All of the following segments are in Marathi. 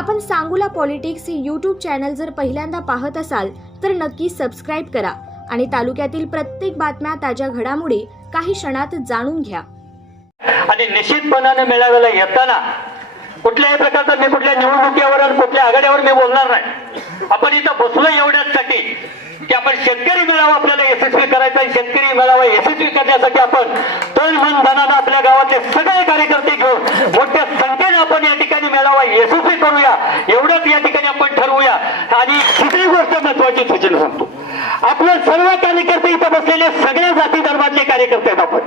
आपण सांगोला पॉलिटिक्स हे यूट्यूब चॅनल जर पहिल्यांदा पाहत असाल तर नक्की सबस्क्राइब करा आणि तालुक्यातील प्रत्येक बातम्या ताज्या घडामोडी काही क्षणात जाणून घ्या। आणि निश्चितपणाने मेळाव्याला येताना कुठल्याही प्रकारचा मी कुठल्या निवडणुकीवर आणि कुठल्या आघाड्यावर मी बोलणार नाही। आपण इथं बसलो एवढ्यासाठी की आपण शेतकरी मेळावा आपल्याला यशस्वी करायचा आहे। शेतकरी मेळावा यशस्वी करण्यासाठी आपण तन मन धनानं आपल्या गावातले सगळे कार्यकर्ते घेऊन मोठ्या संख्येने आपण या ठिकाणी मेळावा यशस्वी करूया, एवढंच या ठिकाणी आपण ठरवूया। आणि दुसरी गोष्ट महत्वाची सूचना सांगतो, आपले सर्व कार्यकर्ते इथं बसलेले सगळ्या जाती धर्मातले कार्यकर्ते आहेत। आपण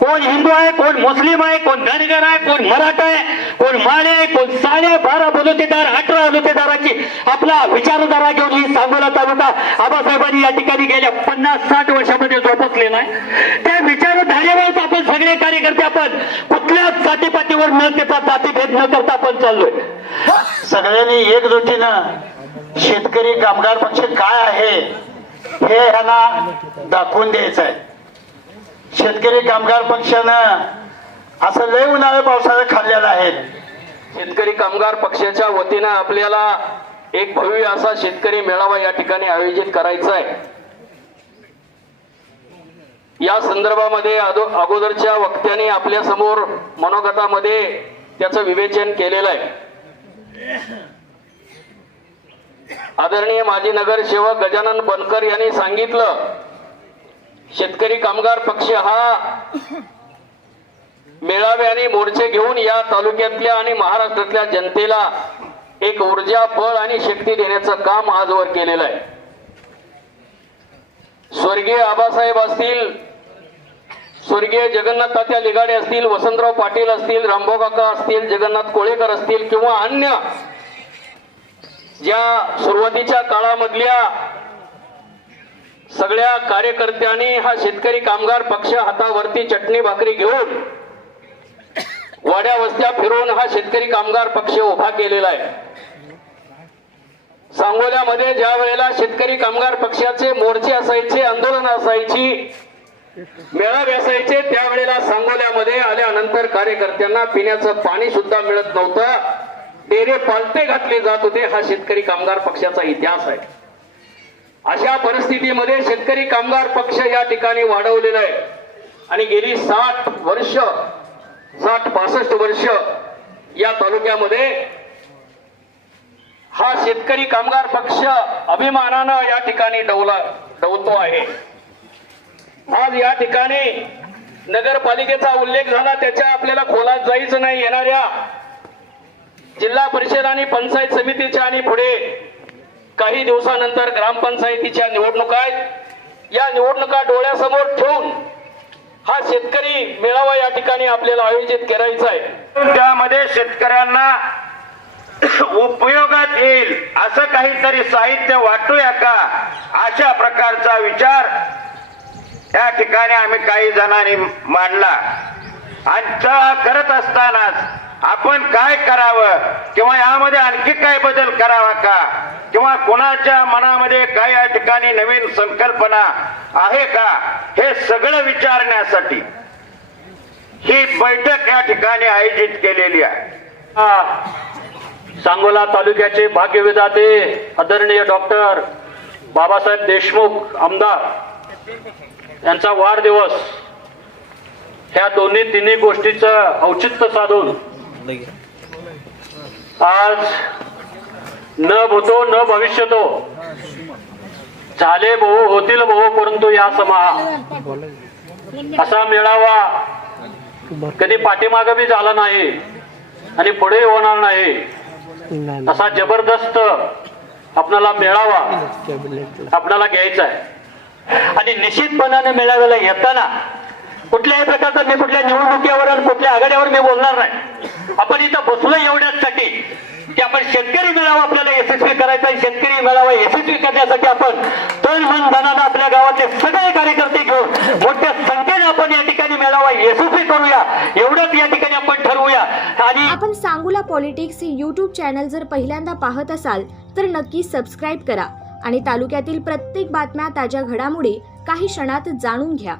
कोण हिंदू आहे, कोण मुस्लिम आहे, कोण धनगर आहे, कोण मराठा आहे, कोण माळे आहे, कोण साडे 12 बलुतेदार 18 बलुतेदाराची आपला विचारधारा घेऊन ही सांगोला तालुका आबासाहेबांनी या ठिकाणी गेल्या 50-60 वर्षामध्ये जोपासलेला आहे। त्या विचारधारेवर आपण सगळे कार्यकर्ते आपण कुठल्याच जातीपातीवर न त्याचा जातीभेद न करता आपण चाललोय। सगळ्यांनी एकजुटीनं शेतकरी कामगार पक्ष काय आहे हे ह्यांना दाखवून द्यायचं आहे। शेतकरी कामगार पक्षानं असं लय उन्हाळ्या पावसाळ्या खाल्लेलं आहे। शेतकरी कामगार पक्षाच्या वतीनं आपल्याला एक भव्य असा शेतकरी मेळावा या ठिकाणी आयोजित करायचा आहे। या संदर्भामध्ये अगोदरच्या वक्त्यांनी आपल्या समोर मनोगतामध्ये त्याचं विवेचन केलेलं आहे। आदरणीय माजी नगरसेवक गजानन बनकर यांनी सांगितलं, शेतकरी कामगार पक्ष हा मेळावे आणि मोर्चे घेऊन या तालुक्यातल्या आणि महाराष्ट्रातल्या जनतेला एक ऊर्जा, बळ आणि शक्ती देण्याचं काम आजवर केलेलं आहे। स्वर्गीय आबासाहेब असतील, स्वर्गीय जगन्नाथ तात्या लिगाडे असतील, वसंतराव पाटील असतील, रामभाऊ काका असतील, जगन्नाथ कोळेकर असतील किंवा अन्य ज्या सुरुवातीच्या काळामधल्या सगळ्या कार्यकर्त्यांनी हा शेतकरी कामगार पक्ष हातावरती चटणी भाकरी घेऊन वाड्या वस्त्या फिरून हा शेतकरी कामगार पक्ष उभा केलेला आहे। सांगोल्यामध्ये ज्या वेळेला शेतकरी कामगार पक्षाचे मोर्चे असायचे, आंदोलन असायची, मेळावे असायचे, त्यावेळेला सांगोल्यामध्ये आल्यानंतर कार्यकर्त्यांना पिण्याचं पाणी सुद्धा मिळत नव्हतं, डेरे पालते घातले जात होते। हा शेतकरी कामगार पक्षाचा इतिहास आहे। अशा परिस्थितीमध्ये शेतकरी कामगार पक्ष या ठिकाणी वाढवलेला आहे आणि गेली 60-65 वर्ष या तालुक्यामध्ये हा शेतकरी कामगार पक्ष अभिमानानं या ठिकाणी डवतो आहे। आज या ठिकाणी नगरपालिकेचा उल्लेख झाला, त्याच्या आपल्याला खोलात जायचं नाही। येणाऱ्या जिल्हा परिषद आणि पंचायत समितीच्या आणि पुढे काही दिवसानंतर ग्रामपंचायतीच्या निवडणुका आहेत। या निवडणुका डोळ्यासमोर ठेवून हा शेतकरी मेळावा या ठिकाणी आपल्याला आयोजित करायचा आहे। त्यामध्ये शेतकऱ्यांना उपयोगात येईल असं काहीतरी साहित्य वाटूया का, अशा प्रकारचा विचार या ठिकाणी आम्ही काही जणांनी मांडला। आणि करत असतानाच आपण काय करावं किंवा यामध्ये आणखी काय बदल करावा का, किंवा कोणाच्या मनामध्ये काय या ठिकाणी नवीन संकल्पना आहे का, हे सगळं विचारण्यासाठी ही बैठक या ठिकाणी आयोजित केलेली आहे। सांगोला तालुक्याचे भाग्यविधाते आदरणीय डॉक्टर बाबासाहेब देशमुख आमदार यांचा वाढदिवस, ह्या तिन्ही गोष्टीचं औचित्य साधून आज न भूतो न भविष्यतो झाले बहु होतील बहु परंतु या समाहा असा मेळावा कधी पाठीमागे बी झाला नाही आणि पुढे होणार नाही। असा जबरदस्त आपल्याला मेळावा आपल्याला घ्यायचा आहे। आणि निश्चितपणाने मेळाव्याला येताना कुठल्याही प्रकारचा मी कुठल्या निवडणुकीवर आणि कुठल्या आघाड्यावर मी बोलणार नाही। आपण इथं बसलो एवढ्यासाठी की आपण शेतकरी मेळावा आपल्याला यशस्वी करायचा आहे। शेतकरी मेळावा यशस्वी करण्यासाठी आपण तन मन धनानं आपल्या गावातले सगळे कार्यकर्ते घेऊन मोठ्या संख्येने आपण या ठिकाणी मेळावा यशस्वी करूया, एवढंच या ठिकाणी आपण ठरवूया। आणि आपण सांगोला पॉलिटिक्स हे यूट्यूब चॅनल जर पहिल्यांदा पाहत असाल तर नक्की सबस्क्राइब करा आणि तालुक्यातील प्रत्येक बातम्या ताज्या घडामोडी काही क्षणात जाणून घ्या।